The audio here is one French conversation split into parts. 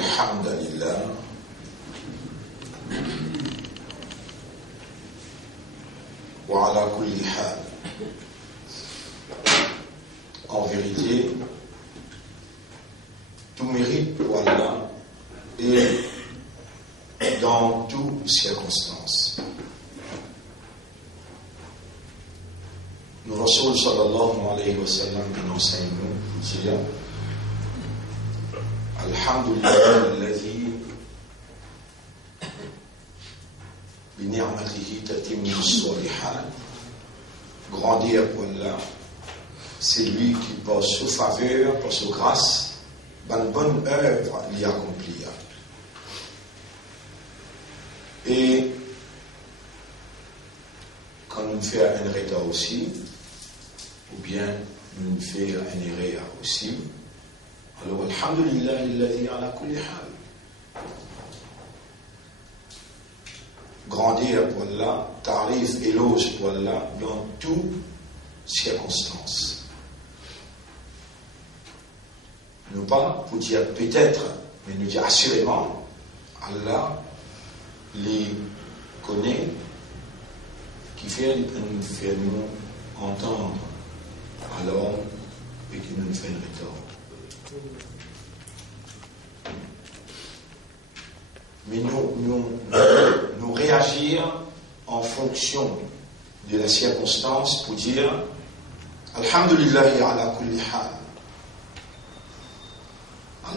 الحمد لله وعلى كل حال. En vérité, tout mérite pour Allah et dans toutes circonstances. Le Rasoul sallallahu alayhi wa sallam nous enseigne pour dire Alhamdulillah alladhi bi ni'matihi tatimmu as-salihat. Grandir pour Allah, c'est lui qui par sa faveur, par sa grâce, une bonne œuvre l'y accomplir. Et quand nous faisons un retard aussi, ou bien nous faisons un erreur aussi, alors alhamdulillah alladhi ala kulli hal. Grandir pour Allah, tarif, éloge pour Allah dans toutes circonstances. Nous pas pour dire peut-être, mais nous dire assurément, Allah les connaît, qui fait nous entendre alors et qui nous fait un retard. Mais nous réagir en fonction de la circonstance pour dire Alhamdulillah ala kulli hal.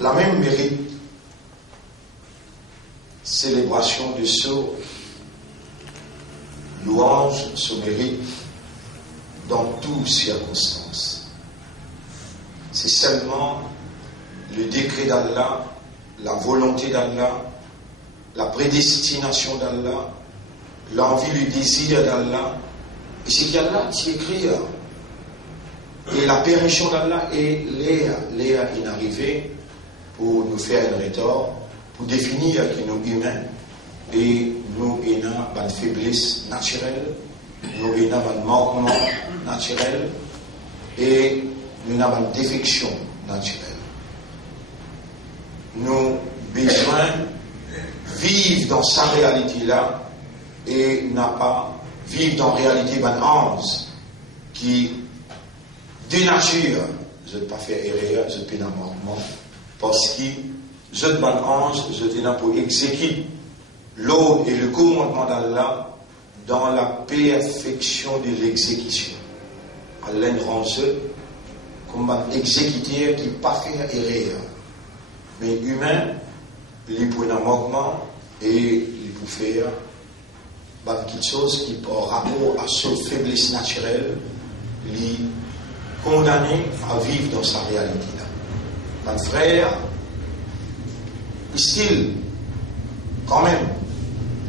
La même mérite célébration de ce louange, ce mérite dans toutes circonstances. C'est seulement le décret d'Allah, la volonté d'Allah, la prédestination d'Allah, l'envie, le désir d'Allah, et c'est qu'Allah t'y écrit. Et la permission d'Allah est l'air inarrivé pour nous faire un retard, pour définir que nous humains, et nous avons une faiblesse naturelle, nous avons un manquement naturel, et nous avons une défection naturelle. Nous besoin vivre dans sa réalité là et n'a pas vivre dans la réalité d'un ange qui de nature je ne peux pas faire erreur, je peux pas manquement parce que je suis un ange, je suis là pour exécuter l'ordre et le commandement d'Allah dans la perfection de l'exécution. Allah rend jeu comme un exécuteur qui ne peut pas faire erreur. Mais humain, il peut un manquement et il peut faire quelque chose qui, par rapport à sa faiblesse naturelle, lui condamné à vivre dans sa réalité. Mon frère, ici, quand même,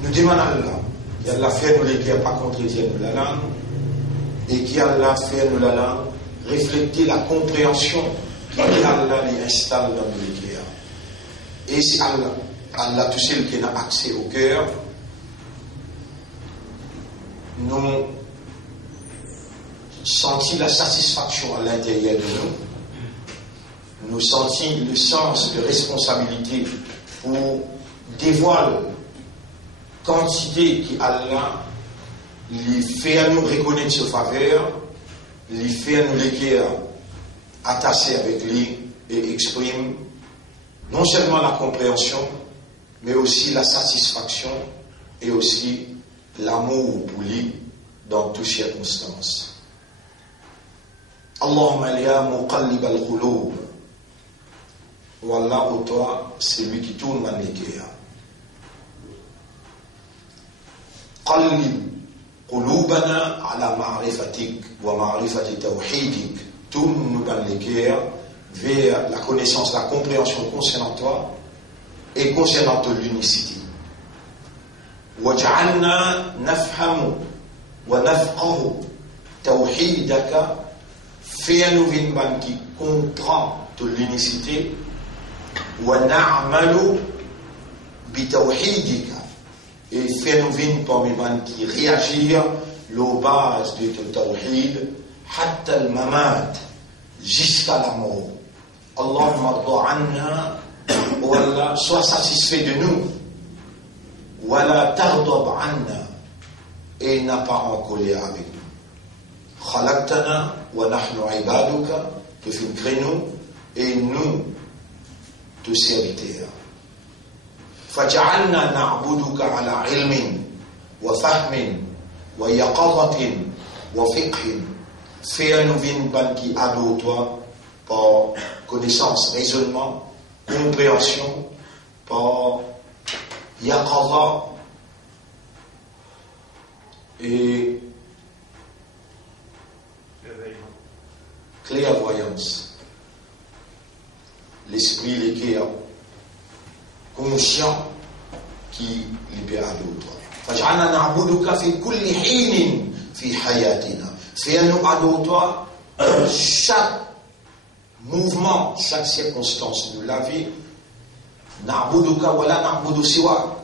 nous demandons à Allah, qui Allah fait nous les guerres, pas contredire nous la langue, et qui Allah fait nous la langue, refléter la compréhension qu'Allah les installe dans nous les guerres. Et c'est Allah tout seul qui a accès au cœur, nous sentons la satisfaction à l'intérieur de nous, nous sentons le sens de responsabilité pour dévoiler quantité qu'Allah lui fait à nous reconnaître sa faveur, lui fait à nous les cœurs attachés avec lui et exprime non seulement la compréhension, mais aussi la satisfaction et aussi l'amour pour lui dans toutes circonstances. Allahumma ya muqallib al-qulub. Wallah, au toi, c'est lui qui tourne dans les cœurs. Qallib qulubana ala ma'rifatik wa ma'rifati tawhidik. Tourne-nous dans les cœurs vers la connaissance, la compréhension concernant toi et concernant l'unicité. وَجْعَلْنَا نَفْهَمُ وَنَفْقَهُ تَوْحِيدَكَ. Fais-nous une banque qui comprend l'unicité. وَنَعْمَلُ بِتَوْحِيدِكَ. Et fais-nous une parmi banque qui réagir aux bases de ton tawhid حتى الممات, jusqu'à la mort. اللهم ارض عنا oh Allah, sois satisfait de nous. Wala tardab anna, et n'a pas en colère avec nous. Khalaqtana wa nahnu ibaduka, tu fais créer nous, et nous, tes serviteurs. Faj'alna na'buduka ala ilmin, wa fahmin, wa yaqadatin, wa fiqhin. Fais-nous une ban qui adore toi par connaissance, raisonnement, compréhension, par yaqada et clairvoyance. L'esprit, l'équerre, conscient qui libère d'autres. Faj'alna na'buduka fi kulli hinin fi hayatina. Fais-nous adore toi chaque mouvement, chaque circonstance de la vie. Na'buduka wa la na'budu siwa.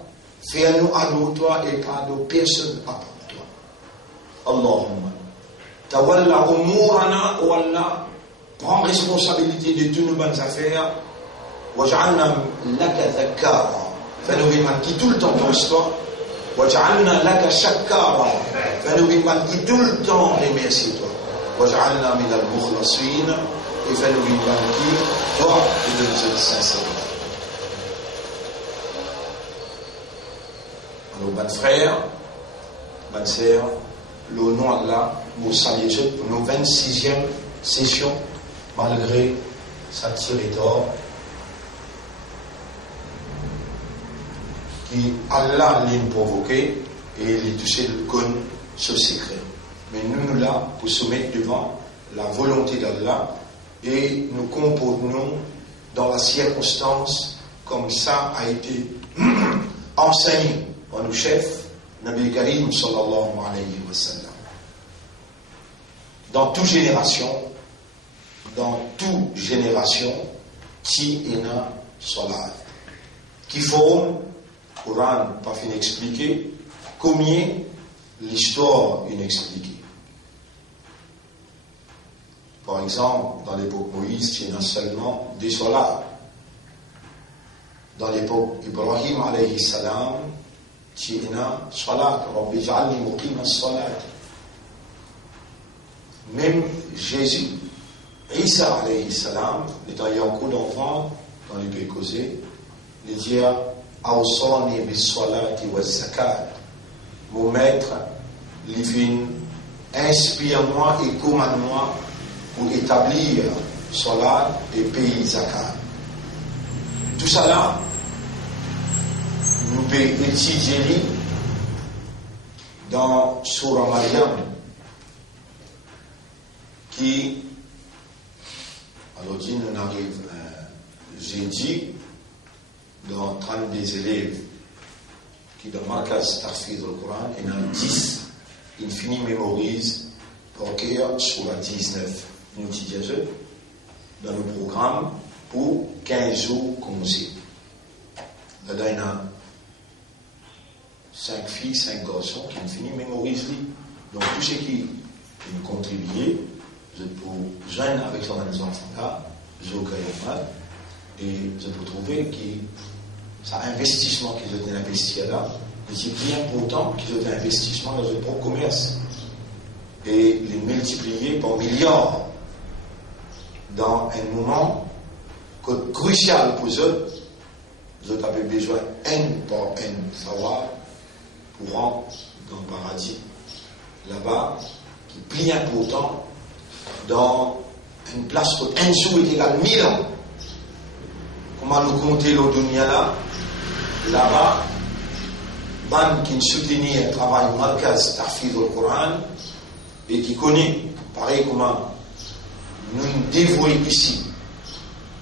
Fais-nous adore toi et pas de personne à part toi. Allahumma tawalla umurana wa Allah, prends responsabilité de toutes nos bonnes affaires. Waj'alna laka dhakkara, fais-nous vivre qui tout le temps pense toi. Waj'alna laka shakkara, fais-nous vivre qui tout le temps remercie toi. Waj'alna min al-mukhlasin, et fais-nous vivre qui toi et de nous être sincères. Alors, bonnes frères, bonnes sœurs, le nom d'Allah, nous saluons pour nos 26e session, malgré sa tirée d'or, qui Allah l'a provoqué et il est touché de connaître ce secret. Mais nous là pour se mettre devant la volonté d'Allah et nous comportons dans la circonstance comme ça a été enseigné par nos chefs, Nabi Karim sallallahu alayhi wa sallam. Dans toute génération, qui est na salat, qui forme Coran pas fin expliqué, combien l'histoire inexpliquée. Par exemple, dans l'époque Moïse, il y en a seulement des solats. Dans l'époque Ibrahim alayhi salam, il y en a salat, Rabbi ja'alni muqima salat. Même Jésus, Isa alayhi salam, étant encore d'enfant dans les pays causés, il dit Awsani bis salati wa zakat. Mon maître, l'ivin, inspire-moi et commande-moi pour établir salat et payer zakat. Tout ça là, nous pouvons étudier dans Surah Maryam, qui, alors dit, nous arrive, j'ai dit, dans 32 élèves qui dans Markaz Tahfidh al-Quran, il y en a 10, ils finissent mémorisent par cœur sur la 19. Nous étudions dans le programme pour 15 jours commencer. Là-dedans, il y a 5 filles, 5 garçons qui ont fini mémorisent. Donc, tous ceux qui ont contribué, vous êtes pour jeunes avec leurs enfants-là, et vous pouvez trouver que cet investissement qu'ils ont investi là, c'est bien important qu'ils ont un investissement dans leur propre commerce et les multiplier par milliards dans un moment crucial pour eux. Vous avez besoin par savoir pour rentrer dans le paradis là-bas, qui est plus important dans une place où un jour est égal 1000 ans. Comment nous compter le dunya là-bas, ban qui soutenir un travail Markaz Tahfidh al-Quran et qui connaît, pareil comment nous dévouer ici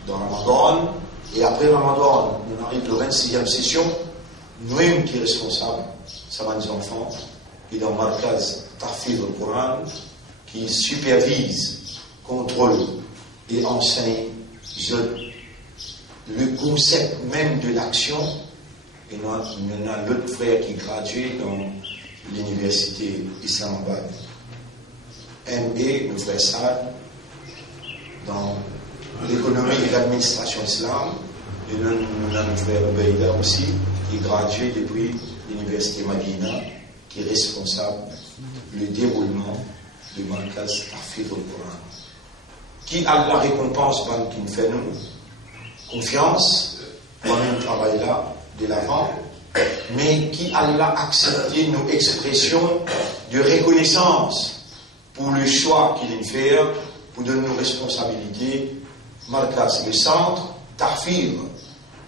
dans Ramadan, et après Ramadan, nous arrivons à la 26e session, nous-mêmes qui sommes responsables, ça va nos enfants, et dans Markaz Tahfidh al-Quran, qui supervise, contrôle et enseigne le concept même de l'action. Et nous avons l'autre frère qui est gradué dans l'université Islamabad. MB, le frère Saad, dans l'économie et l'administration islam. Et nous avons frère Obeida aussi, qui est gradué depuis l'université Madina, qui est responsable du déroulement du Markaz Tahfidh al-Quran. Qui a la récompense qui nous fait nous confiance, moi-même travaille là, de l'avant, mais qui a accepté nos expressions de reconnaissance pour le choix qu'il nous fait, pour donner nos responsabilités, Markaz, le centre Tahfidh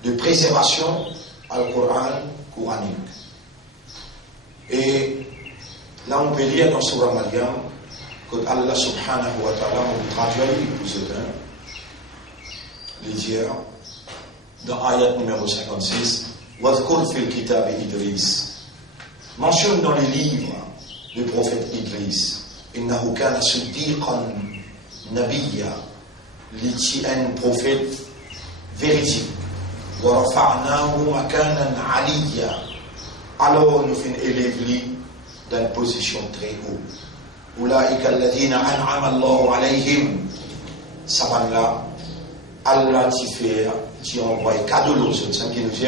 de préservation al-Quran coranique. Et là, on peut lire dans Surah Maryam que Allah subhanahu wa ta'ala nous traduit pour ce temps, les dire dans ayat numéro 56, Wadhkur fil kitab Idris. Mentionne dans les livres du prophète Idris, Innahu kana siddiqan nabiyya, l'iti un prophète véridique. Wa rafa'nahu makanan aliyya. Alors nous faisons élever dans une position très haute. Ulaika alladhina an'ama Allahu alayhim. Sabanla, Allah t'y fait, t'y envoie cadeau aux autres. C'est qui nous dit,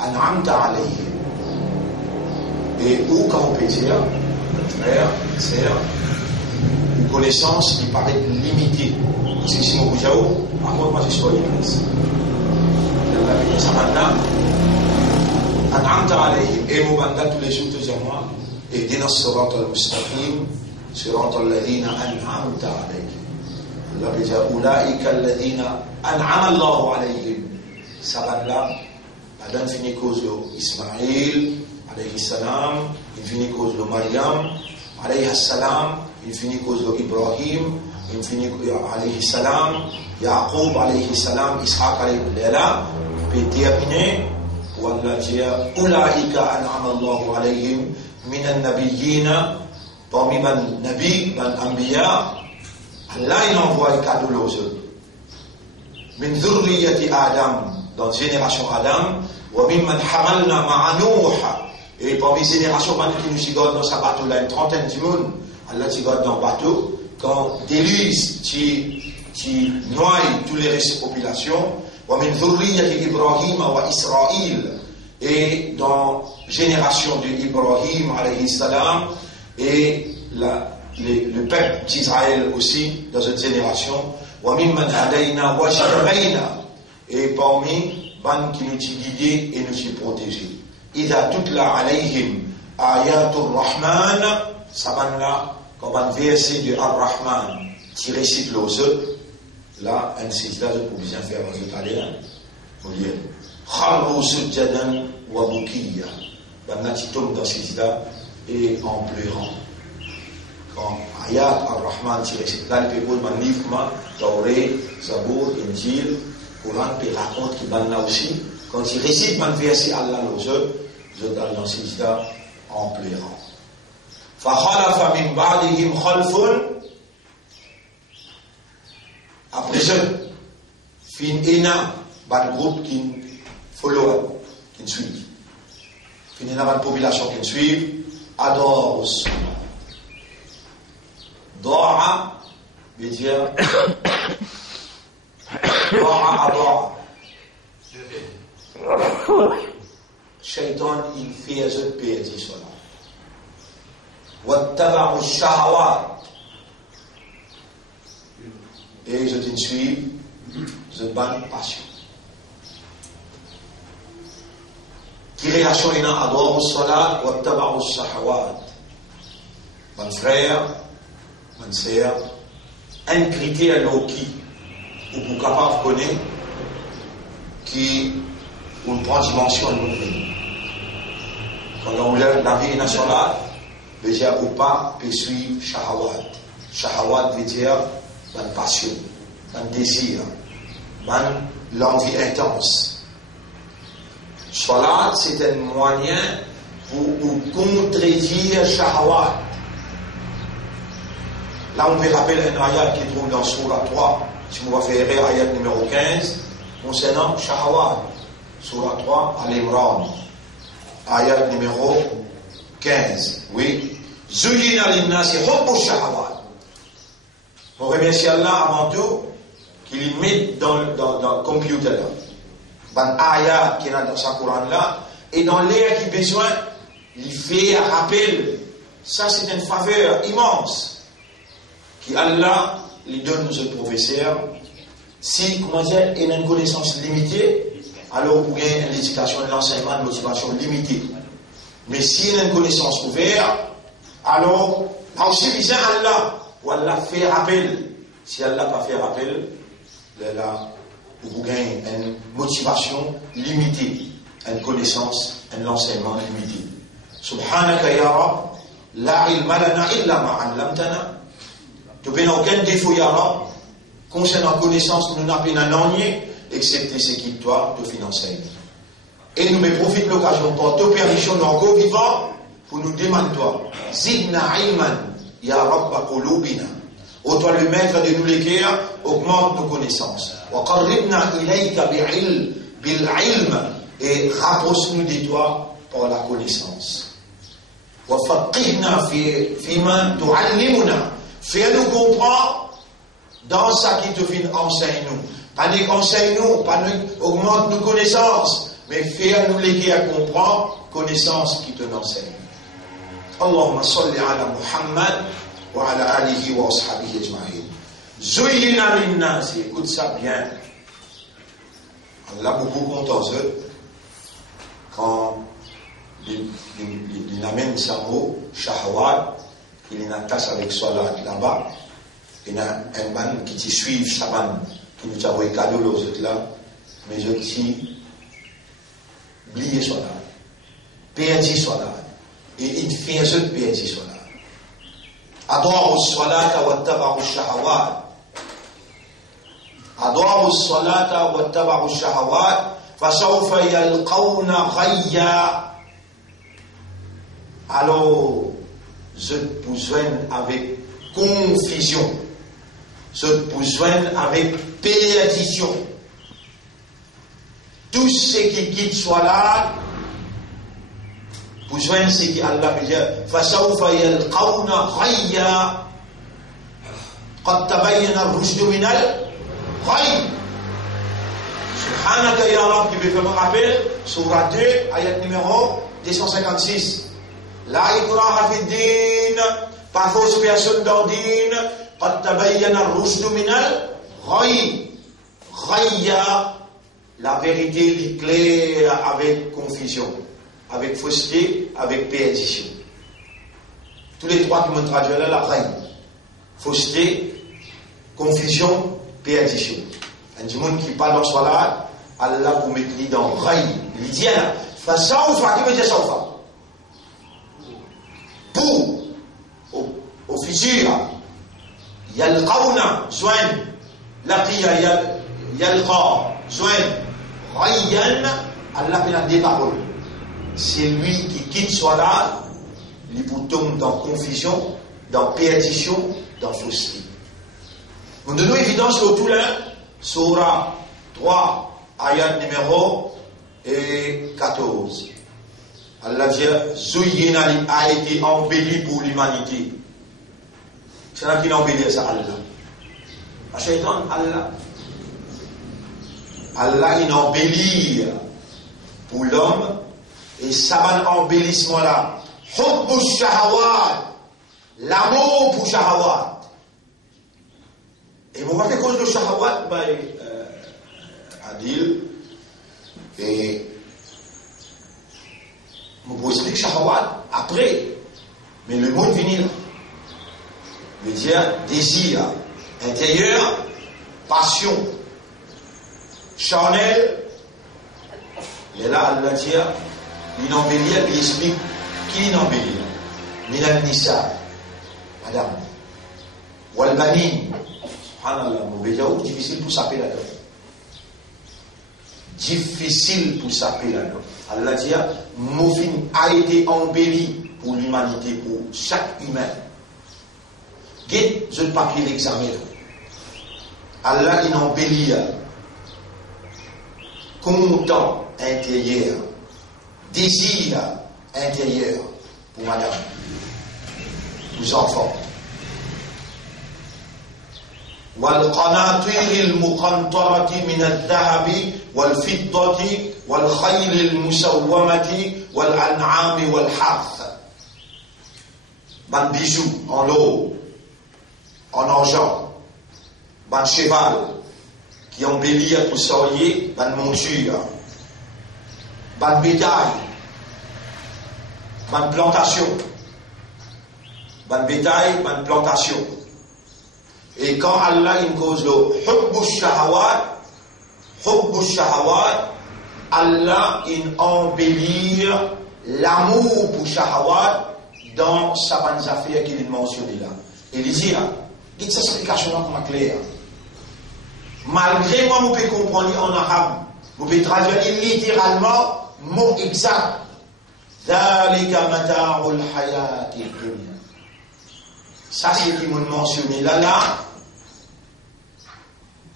an'amta alayhim. Et où, quand on peut dire, frère, sœur, une connaissance qui paraît limitée. Parce que si on bouge à haut, par contre, moi je suis immense. Sabanla, an'amta alayhim. Et mon mandat tous les jours, tous les mois, et dina as-sirat al-mustaqim, sirat alladhina an'amta alayhim. Allah dit ulaika alladhina an'ama Allahu alayhim. Sabanla, Adam finit cause de Ismaïl alayhi salam, il finit cause de Maryam alayhi salam, il finit cause de Ibrahim, il finit alayhi salam, Yaqub alayhi salam, Ishaq alayhi salam, puis terminé. والله جاء أولئك أنعم الله عليهم من النبيين parmi les nabis, les anbiya. Allah il envoie cadeau aux autres. Min dhurriyyati Adam, dans la génération Adam, wa mimman hamalna ma'a Nuh, et parmi les générations qui nous sigardent dans sa bateau là, une trentaine de monde, Allah sigarde dans le bateau, quand déluge qui noie tous les restes de population. ومن ذرية إبراهيم وإسرائيل, et dans la génération d'Ibrahim alayhi salam et le peuple d'Israël aussi dans cette génération. وممن هدينا واجتبينا, et parmi ban qui nous guidés et nous protégés. إذا تتلى عليهم آيات الرحمن, saban là comme un verset de Ar-Rahman qui récite les autres. Là, un sijda, je peux bien faire un italien. Vous voyez, Kharou sujjadan wa bukiya. Ben, tu tombes dans sijda et en pleurant. Quand Ayat Ar-Rahman tiré cette là, il peut vous dire, livre, Tauré, Zabour, Injil, Coran, puis raconte qu'il va là aussi. Quand il récite un verset Allah aux autres, je donne dans sijda en pleurant. Fa khalafa min ba'dihim khalfun. Après ça, fin ena, ban groupe qui follow, qui suit. Fin ena, ban population qui suit, adore cela. Doa, veut dire, doa, adore. Shaitan, il fait à ce perdre cela. Wattaba'u shahawat. Et je te suis, je banne passion. Qui relation il y a à droit au salat ou à tabac au shahawat. Mon frère, mon sœur, un critère qui, ou pour capable de connaître, qui, on prend dimension de notre vie. Quand on lève la vie nationale, déjà ou pas, peut suivre shahawat. Shahawat veut dire, une passion, un désir, l'envie intense. Salat, c'est un moyen pour contredire shahawat. Là, on peut rappeler un ayat qui trouve dans Surah 3, si on va faire ayat numéro 15, concernant shahawat. Surah 3, Al-Imran, ayat numéro 15. Oui. Zuyina linnasi hubbu shahawat. On remercie Allah avant tout qu'il mette dans le computer là. ban ayat qui est dans ce Coran là, et dans l'air qui besoin, il fait un rappel. Ça, c'est une faveur immense qui Allah lui donne aux professeurs. Si, comment dire, il a une connaissance limitée, alors vous avez une éducation et l'enseignement de motivation limitée. Mais s'il a une connaissance ouverte, alors, là aussi, il disait Allah, ou Allah fait rappel. Si Allah n'a pas fait rappel, là, vous gagnez une motivation limitée, une connaissance, un enseignement limité. Subhanaka ya Rab, la ilma lana illa ma 'allamtana. Tu n'as aucun défaut ya Rab, concernant connaissance, nous n'avons pas rien, excepté ce qui toi te finance. Et nous me profite de l'occasion pour te permission d'encore vivant, pour nous demander toi, zidna ilman ya Rabba qulubina. Ô toi le maître de nous les cœurs, augmente nos connaissances. Wa qarribna ilayka bil ilm, et rapproche-nous de toi par la connaissance. Wa faqihna fi ma tu'allimuna, fais-nous comprendre dans ce qui te fait enseigne-nous. Pas nous enseigne-nous, pas nous augmente nos connaissances, mais fais-nous les cœurs comprendre connaissance qui te enseigne. Allahumma salli ala Muhammad wa ala alihi wa ashabihi ajma'in. Zuyyina lin-nas, écoute ça bien. Allah beaucoup content quand il amène sa mot, shahawat, il est en tasse avec salat là-bas, il y a un ban qui te suit, Shaban, qui nous a envoyé cadeau aux autres là, mais je dis, oubliez salat, perdez salat, et il fait un seul perdez salat. أضاعوا الصلاة واتبعوا الشهوات أضاعوا الصلاة واتبعوا الشهوات فسوف يلقون غيا. Alors je vous joigne avec confusion, je vous joigne avec perdition. Tout ce qui quitte soit vous joignez ce qui Allah veut dire. فَسَوْفَ يَلْقَوْنَ غَيًّا قَدْ تَبَيَّنَ الرُّشْدُ مِنَ الْغَيِّ. Subhanaka ya Rab, qui me rappelle, Surah 2, ayat numéro 256. La ikraha fi din, pas fausse personne dans din, قَدْ تَبَيَّنَ الرُّشْدُ مِنَ الْغَيِّ. Ghayya, la vérité est claire avec confusion, avec fausseté, avec perdition. Tous les trois qui m'ont traduit là, la reine. Fausseté, confusion, perdition. Un du monde qui parle dans soi là, Allah vous mettez dans reine. Il dit là, fa saufa, qui veut dire saufa? Pour, au futur, yalqawna, joigne, laqiya, yalqa, joigne, rayyan, Allah fait des paroles. C'est lui qui quitte soit là, il vous tombe dans confusion, dans perdition, dans fausseté. Nous donnons évidence au tout là, Surah 3, ayat numéro 14. Allah dit, Zuyyina a été embelli pour l'humanité. C'est là qu'il a embelli ça, Allah. La shaitan, Allah. Allah, il embellit pour l'homme. Et ça va embellissement là. Hubbu shahawat. L'amour pour shahawat. Et vous voyez cause de shahawat, Adil, et vous pouvez expliquer shahawat après. Mais le mot finit là. Veut dire désir intérieur, passion, charnel. Et là, Allah dit, il embellit, il explique qui il embellit. Minan Nisa, madame. Walbanin, subhanallah, mauvais yaourt, difficile pour s'appeler là-dedans. Difficile pour s'appeler là-dedans. Allah dit, Moufin a été embelli pour l'humanité, pour chaque humain. Guette, je ne papier l'examen. Allah, il embellit. Content intérieur. Désir intérieur pour madame, aux enfants. والقناطير المقنطرة من الذهب والفضة والخيل المسومة والأنعام والحرث. Ban bijoux en or, en argent, ban cheval qui embellit à tout soyer, ban monture, ban bétail, ban plantation, ban bétail, ban plantation. Et quand Allah il cause le hubbu shahawat, Allah il embellit l'amour pour shahawat dans sa bonne affaire qu'il est mentionné là. Et il dit là, dites cette explication là comme clair. Malgré moi, vous pouvez comprendre en arabe, vous pouvez traduire littéralement, mot exact. Dhalika mata'ul hayati dunya. Ça, c'est ce qui m'a mentionné là,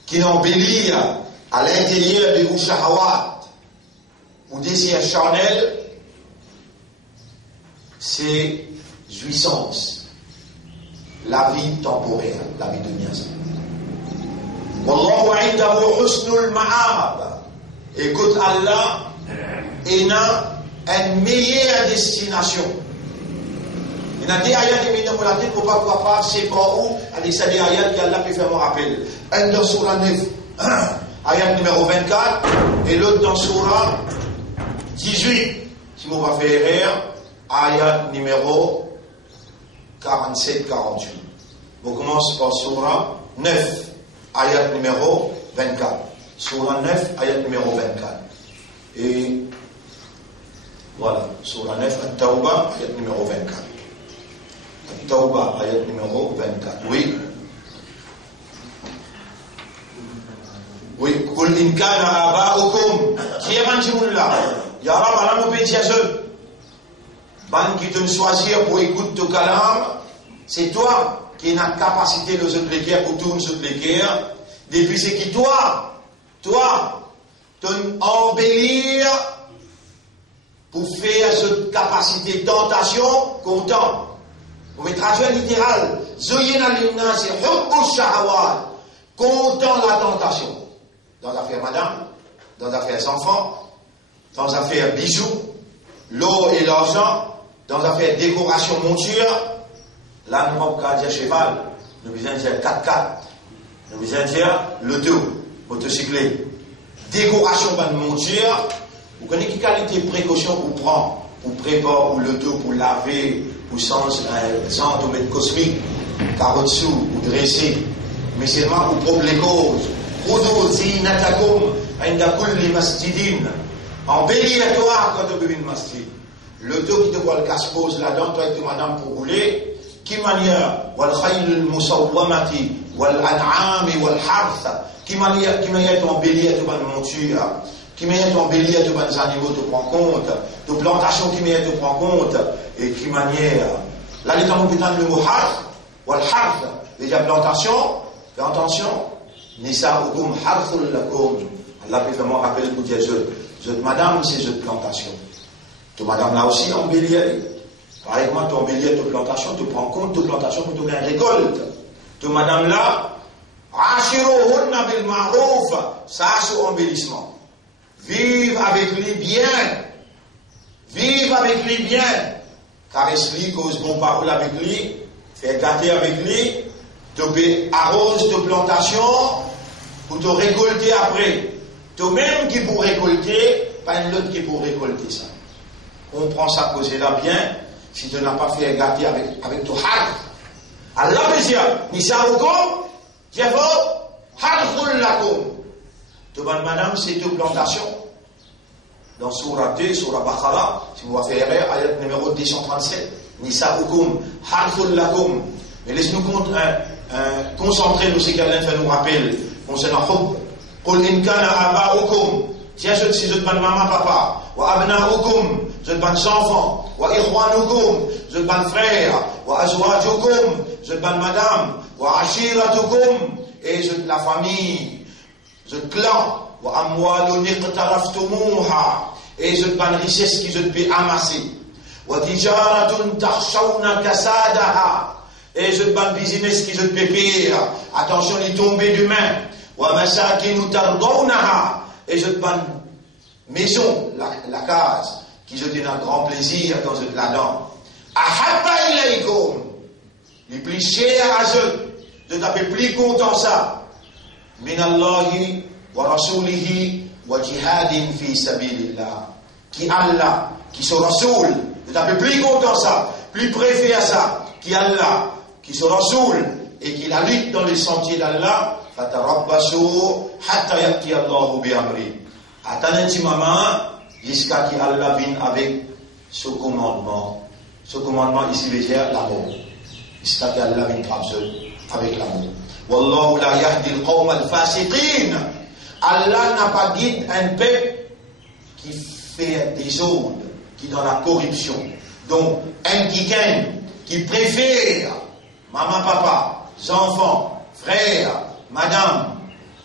qui embellit à l'intérieur de vos shahawat, ou désir charnel, c'est jouissance, la vie temporaire, la vie de niaise. Wallahu indahu husnul ma'ab. Écoute, Allah, il a une meilleure destination. Il y a des ayats qui viennent pour la tête, pour ne pas voir c'est pas où, avec ça des ayats qui Allah peut faire mon rappel. Un dans Surah 9, ayat numéro 24, et l'autre dans Surah 18. Si on va faire erreur, ayat numéro 47-48. On commence par Surah 9, ayat numéro 24. Surah 9, ayat numéro 24. Et voilà, Surah 9, At-Tawbah, ayat numéro 24. At-Tawbah, ayat numéro 24. Oui. Oui, Kul in kana aba'ukum. Qui est là? Ya Rab, Allah nous pétit à eux. Ban qui te choisir pour écouter ton kalam, c'est toi qui as la capacité de se plaquer pour tout se plaquer. Depuis c'est qui toi, embellir pour faire cette capacité de tentation content. On va traduire littéral. Zoyena limna c'est hubbu shahawat, content la tentation. Dans l'affaire madame, dans l'affaire enfants, dans l'affaire bijoux, l'eau et l'argent, dans l'affaire décoration monture, là nous ne pouvons pas dire cheval, nous besoin dire 4x4, nous besoin dire l'auto, motocyclette, décoration de monture. Vous connaissez quelle qualité de précaution pour prendre, pour préparer, ou l'auto, pour laver, pour sens, centimètre cosmique, carotte sous, ou dresser, mais seulement pour propre les causes. Embellis-toi quand tu veux une masjid. L'auto qui te voit le casse-pose là-dedans, toi et madame pour rouler, qui manière, wal khayl musawwamati, wal an'ami, wal harth, qui manière t'embellir à ton monture, qui manière t'embellir à ton animaux te prend compte, de plantation qui manière te prend compte, et qui manière, là les temps où putain le mot harth, wal harth, déjà plantation, fais attention, Nisa'ukum harthul lakum. Allah peut vraiment rappeler pour dire je madame, c'est je plantation. Tu madame là aussi embellie. Par exemple, tu embellis ta plantation, tu prends compte de plantation pour te faire une récolte. Tu madame là, ashiruhunna bil ma'ruf, ça c'est embellissement. Vive avec lui bien. Vive avec lui bien. Caresse-lui, cause bon parole avec lui, fais gâter avec lui, te arrose de plantation pour te récolter après. Toi-même qui pour récolter, pas une autre qui pour récolter ça. On prend ça causé-là bien, si tu n'as pas fait gâter avec ton harf. Allah veut dire, Nisa'ukum, Jefo, harful lakum. Tu vas madame, c'est une plantation. Dans Surah 2, Surah Baqarah, si vous avez fait erreur, ayat numéro 237, Nisa'ukum, harful lakum. Mais laisse-nous concentrer nous, ce qu'Allah fait nous rappelle concernant Hub. Qul in kana aba'ukum, tiens, si je te demande maman, papa, wa abna'ukum, je te demande enfants, wa ikhwanukum, je te demande frères, wa azwajukum, je te demande madame, wa ashiratukum, et je la famille, je te clan, wa amwalun iqtaraftumuha, et je te demande richesse qui je te peux amasser, wa tijaratun takhshawna kasadaha, et je ban business qui je te pépé, attention, il tombé demain. Wa masakinu tardawnaha, et je te ban maison, la case, qui je te donne grand plaisir quand je te la donne. Ahabba ilaykum, les plus chers à eux, je t'appelle plus content ça. Minallahi wa rasulihi wa jihadin fi sabilillah. Qui Allah, qui son Rasoul, je t'appelle plus content ça, plus préféré à ça, qui Allah, qui son Rasoul, et qui la lutte dans les sentiers d'Allah, fatarabbasu hatta yati Allahu bi amri. Attendez un petit moment, jusqu'à ce qu'Allah vienne avec ce commandement. Ce commandement ici veut dire l'amour. Jusqu'à ce qu'Allah vienne avec l'amour. Wallahu la yahdi al-qawm al-fasiqin. Allah n'a pas guidé un peuple qui fait des ordres, qui est dans la corruption. Donc, un qui préfère maman, papa, enfants, frères, madame,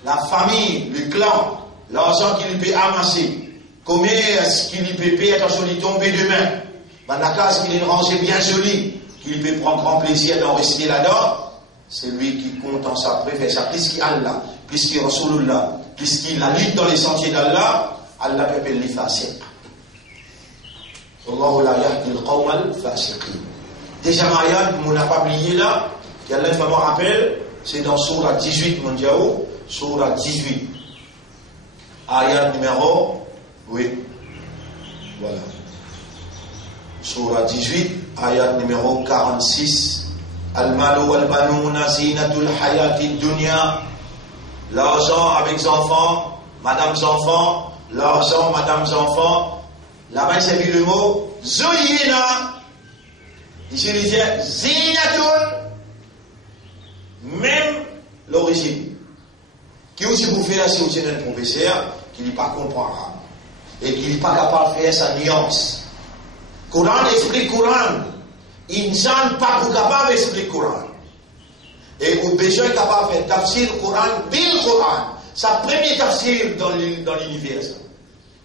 la famille, le clan, l'argent qu'il peut amasser, commerce qu'il peut payer, attention, il tombe demain. Dans la case qu'il est rangé bien joli, qu'il peut prendre grand plaisir d'en rester là-dedans, c'est lui qui compte en sa préfère ça. Puisqu'il Allah, puisqu'il Rasulullah, puisqu'il la lutte dans les sentiers d'Allah, Allah peut appeler les fasiq. Wallahu la yahdi al-qawm al-fasiqin. Déjà, ayat, on n'a pas oublié là, qu'Allah me rappelle, c'est dans Surah 18, mon Diao, Surah 18. Ayat numéro, oui, voilà. Surah 18, ayat numéro 46. Al-malu wal-banuna zinatul hayati dunya. L'argent avec les enfants, madame's enfants, l'argent, madame's enfants. Là-bas, il s'est vu le mot Zoyina. Ici, il dit Zinatul. Même l'origine. Qui aussi vous fait là, si vous êtes un professeur, qui n'est pas comprendre et qui n'est pas capable de faire sa nuance. Coran explique Coran. Insan pas capable d'expliquer Coran. Et au besoin capable de faire tafsir Coran, bil Coran. Sa première tafsir dans l'univers.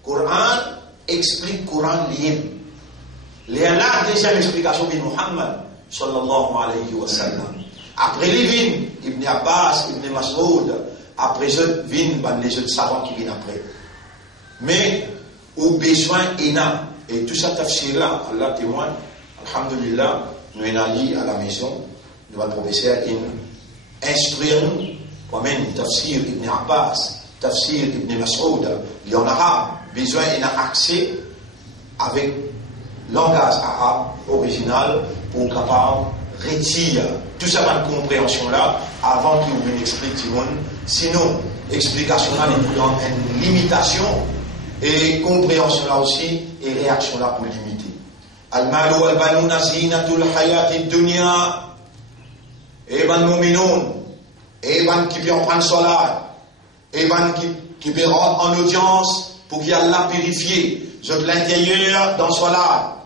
Coran explique Coran libre. Il y a la deuxième explication de Muhammad sallallahu alayhi wa sallam. Après les vins, Ibn Abbas, Ibn Mas'ud, après eux viennent les autres savants qui viennent après. Mais au besoin énorme. Et tout ça tafsir là, Allah témoigne, alhamdulillah, nous sommes allés à la maison, nous avons professeur instruire nous, moi-même, tafsir Ibn Abbas, tafsir Ibn Mas'ud, il y en a besoin et accès avec langage arabe original pour capable retirer tout ça dans la compréhension là avant qu'il vous explique tout le monde. Sinon, explication là est dans une limitation et compréhension là aussi et réaction là pour limiter. Al-malu wal-banuna zinatul hayati dunya. Eban mu'minun, eban qui peut en prendre salat, eban qui peut rentrer en audience pour qu'il y ait Allah purifié. Je de l'intérieur dans salat.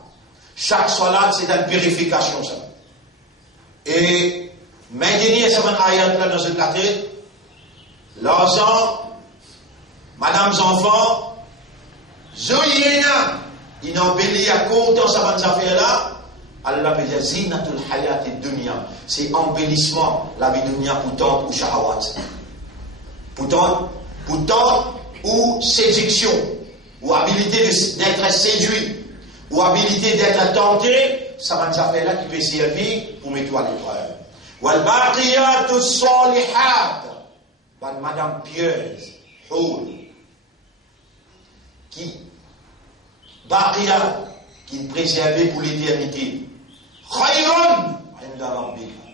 Chaque salat c'est une purification ça. Et maintenant ça va ayat là dans cette tête. L'argent, madame's enfants, zoyena, il embellit à compte dans sa bonne affaire là. Allah peut dire zinatul hayati dunya, c'est embellissement la vie dunya pour tente ou shahawat, pour tente ou séduction, ou habilité d'être séduit, ou habilité d'être tenté, ça va nous affaire là qui peut servir pour mettre à l'épreuve. Wal baqiyatus salihat, madame pieuse, qui baqiyat, qui est préservée pour l'éternité. Khayrun inda rabbika,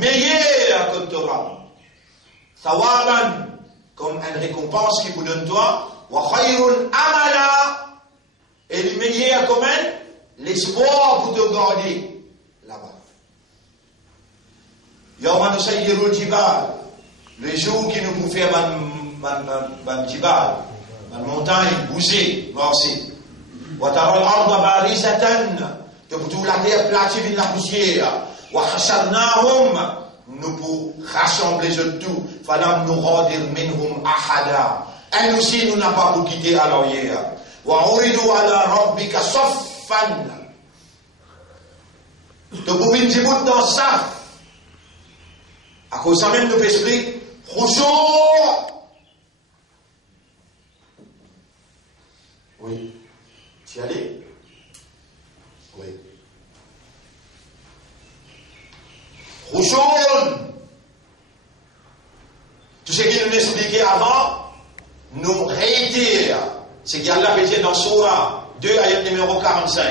meilleur que Torah, thawaban, comme une récompense qui vous donne toi, wa khayrun amala, et le meilleur comme l'espoir pour te garder là-bas. Yawma nusayyiru al-jibal, le jour qui nous fait ban jibal, ban montagne bouger, morcer. Wa tara al-arda barizatan, pour la terre platée de la poussière. Wa hasharnahum, nous pour rassembler tout. Falam nughadir minhum ahada. Et aussi nous n'avons pas pour quitter à l'arrière. Wa uridu ala rabbika saffan. Donc, vous venez dans ça. À cause de ça même, nous expliquons, Khushu'. Oui. Tu y allais? Oui. Khushu'. Tout ce qu'il nous expliquait avant, nous réitère. C'est qu'Allah dit dans Surah 2, ayat numéro 45.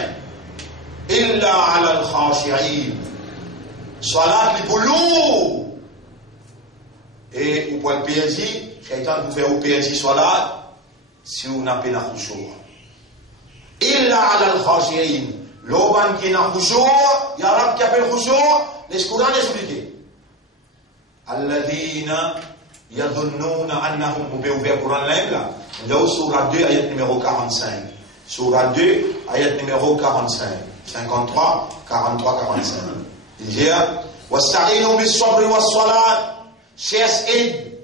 Illa ala al-khashi'in. Salat li-boulou. Et vous pouvez le PNJ, Shaitan vous fait au PNJ salat, si vous n'avez pas de khushu'. Illa ala al-khashi'in. L'oban qui n'a khushu', ya Rab qui appelle khushu', les Coran expliqué. Alladhina yadhunnuna annahum, vous pouvez ouvrir le Coran là, là au Surah 2, ayat numéro 45. Surah 2, ayat numéro 45. 53, 43, 45. Il dit, wasta'inu bis-sabri was-salat. Cherche aide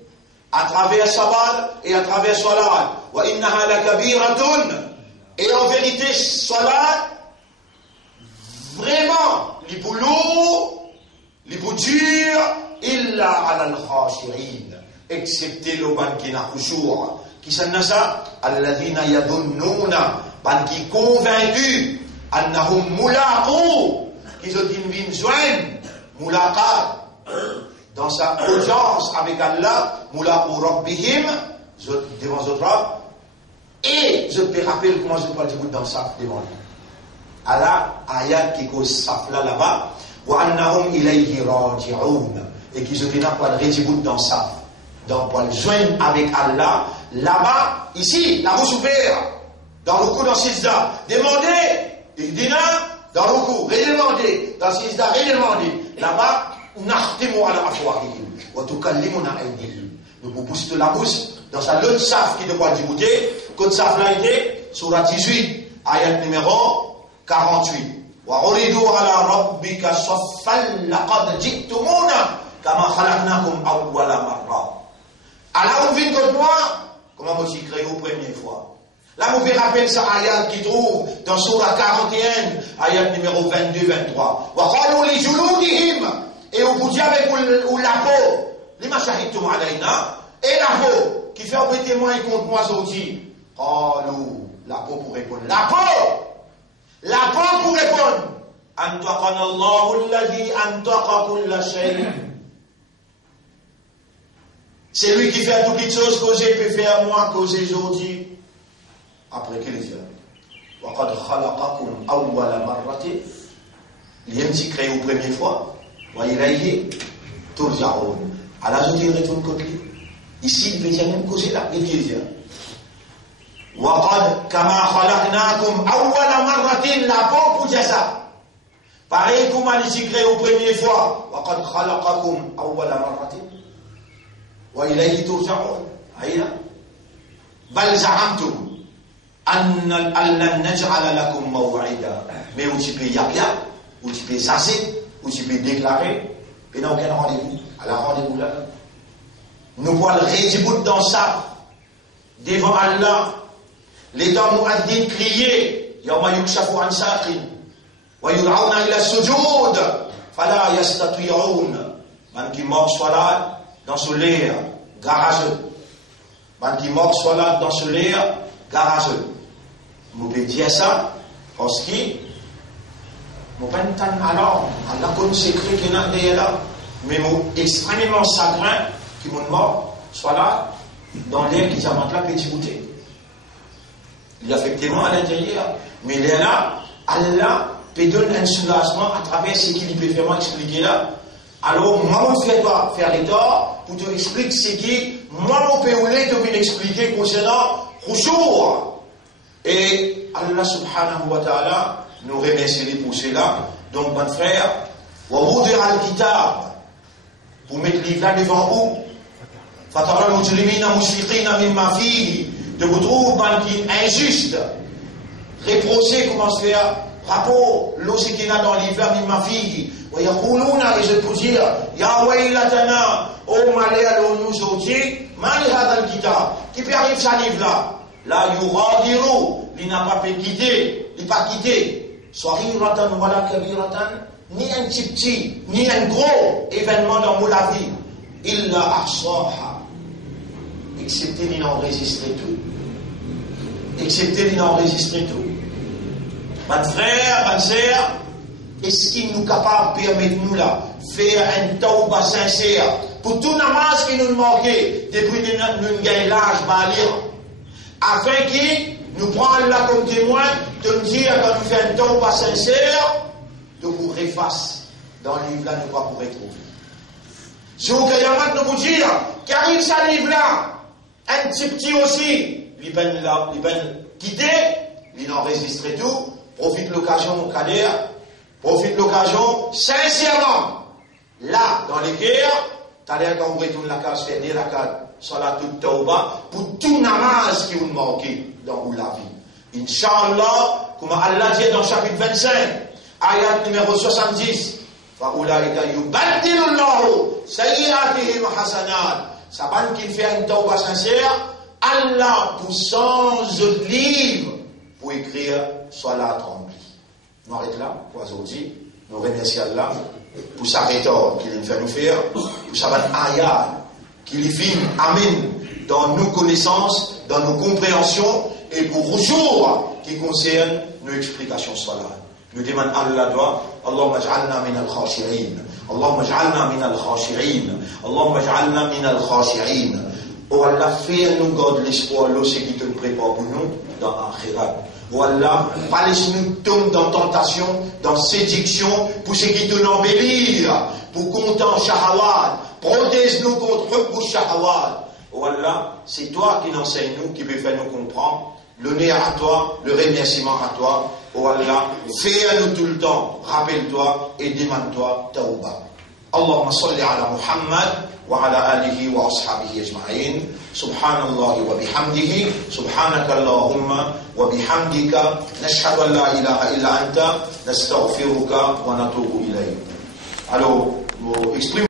à travers sabat et à travers salat. Wa innaha lakabiratun. Et en vérité, salat, vraiment, les boulots, les boutures, illa ala al-khashi'in. Excepté le ban qui n'a khushu'. Qui s'en a ça? Alladhina yadunnuna. Ban qui convaincu. Annahum mulaqu. Qu'ils ont une joindre. Mulaqat. Dans sa audience avec Allah, mulaqu rabbihim. Devant votre Rabb. Et je te rappelle comment je peux dire dans ça devant lui. Allah, ayat qui cause ça là-bas. Wa annahum ilayhi raji'un. Et qu'ils ont dit pour le rédibout dans ça. Donc, pour le joindre avec Allah, là-bas, ici, la bouche ouverte, dans le coup, dans Sisda, demandez, il dit là, dans le coup, redemandez, dans Sisda, redemandez, là-bas, n'achtimu ala afwahihim, wa tukallimuna aydihim. Donc, vous poussez de la bouche, dans sa l'autre saf qui doit débouter, code saf là été, surah 18, ayat numéro 48. Wa uridu ala rabbika saffan laqad ji'tumuna kama khalaqnakum awwala marra. Alors, on vient contre moi, comment vous y créez aux premières fois. Là, vous pouvez rappeler ça ayat qui trouve dans Surah 41, ayat numéro 22-23. Wa qalu li juludihim. Et vous dites avec la peau, les mashahidtum alayna, et la peau, qui fait un témoin contre moi aujourd'hui. Qalu, la peau pour répondre. La peau pour répondre. Antaqana Allahu alladhi antaqa kulla shay'. C'est lui qui fait toutes les choses que j'ai pu faire moi, que j'ai aujourd'hui. Après qu'il dit, وَقَدْ خَلَقَكُمْ أَوَّلَ مَرَّةٍ. Il y a un petit créé aux premières fois. وَإِلَيْهِ تُرْجَعُونَ. Alors je dirais tout le côté. Ici, il veut dire même causer là. Il dit, وَقَدْ كَمَا خَلَقْنَاكُمْ أَوَّلَ مَرَّةٍ. La peau pour dire ça. Pareil comme il s'est créé aux premières fois. وَقَدْ خَلَقَكُمْ أَوَّلَ مَرَّةٍ. وإليه ترجعون. أين؟ بل زعمتم أن لن نجعل لكم موعدا. Mais où tu peux yapia, où tu peux sasser, où tu peux déclarer, et n'a aucun rendez-vous. À la rendez-vous là. Nous voilà rédibout dans ça, devant Allah. Les temps mu'addin crier, yawma yukshafu an saqin, wa yud'auna ila sujud, fala yastati'un. Man qui mort soit là, dans ce l'air, garageux. Man qui mort soit là, dans ce l'air, garageux. Nous pouvons dire ça, parce que, nous ne pouvons pas alors, Allah connaît ce secret qui est là, mais nous extrêmement chagrin qui nous mort, soit là, dans l'air qui s'avance là, petit bouté. Il y a effectivement à l'intérieur, mais il est là, Allah peut donner un soulagement à travers ce qu'il peut vraiment expliquer là. Alors, moi, je ne fais pas faire les torts pour te expliquer ce qui, moi, mon père, te vais expliquer concernant Khushu'. Et Allah subhanahu wa ta'ala nous remercie pour cela. Donc, mon frère, wa wudi al-kitab, pour mettre le livre là devant vous, fatara al-mujrimina mushfiqina mimma fihi, de vous trouver qui est injuste, reprocher comment se faire rapport, lorsqu'il y a dans le livre mimma fihi. ويقولون et je peux dire يا ويلتنا oh malheur de nous aujourd'hui mal هذا الكتاب qui peut arriver ça livre là la yughadiru il n'a pas pu quitter il pas quitté صغيرة ولا كبيرة ni un petit, ni un gros événement dans la vie. Illa ahsaha. Excepté l'enregistrer tout. Excepté l'enregistrer tout. Mon frère, ma sœur, est-ce qu'il nous est capable de permettre nous là, faire un tauba sincère pour tout namaz qui nous manquait depuis que nous gagnons l'âge à lire, afin qu'il nous prenne là comme témoin de nous dire quand nous faisons un tauba sincère, de vous effacer dans le livre là, nous pas pour retrouver. Si vous voulez nous vous dire, car il s'en livre là, un petit aussi, il va quitter, il enregistre tout, profite l'occasion au cadet, profite l'occasion sincèrement. Là, dans les guerres, t'as l'air quand vous retournez la case, faire des rakats, salat tout tauba, pour tout namaz qui vous manque dans la vie. Inch'Allah, comme Allah dit dans chapitre 25, ayat numéro 70, فَأُولَٰئِكَ يُبَدِّلُ اللَّهُ سَيِّئَاتِهِمْ حَسَنَاتٍ. Ça va qu'il fait une tauba sincère, Allah pour 100 autres livres pour écrire salat rempli. Nous arrêtons là, pour aujourd'hui. Nous remercions Allah pour sa rétorque qu'il nous fait nous faire, pour sa ayat qu'il fait amen dans nos connaissances, dans nos compréhensions et pour toujours qui concerne nos explications salat. Nous demandons à Allah doigt, Allahumma ij'alna min al-khashi'in, Allahumma ij'alna min al-khashi'in, Allahumma ij'alna min al-khashi'in. Oh Allah, fais-nous garder l'espoir, là, ce qui te prépare pour nous dans l'akhirat. Oh Allah, pas laisse-nous tomber dans tentation, dans séduction, pour ce qui te embellir, pour content shahawat, protège-nous contre le shahawat. Oh Allah, c'est toi qui nous enseigne nous, qui peut faire nous comprendre. L'honneur à toi, le remerciement à toi. Oh Allah, fais à nous tout le temps, rappelle-toi et demande-toi tauba. Allahumma salli ala Muhammad wa ala alihi wa ashabihi ajma'in. Subhanallah wa bihamdihi. Subhanaka Allahumma wa bihamdika. Nashhadu an la ilaha illa anta. Nastaghfiruka wa natubu ilayk. Alors, exprime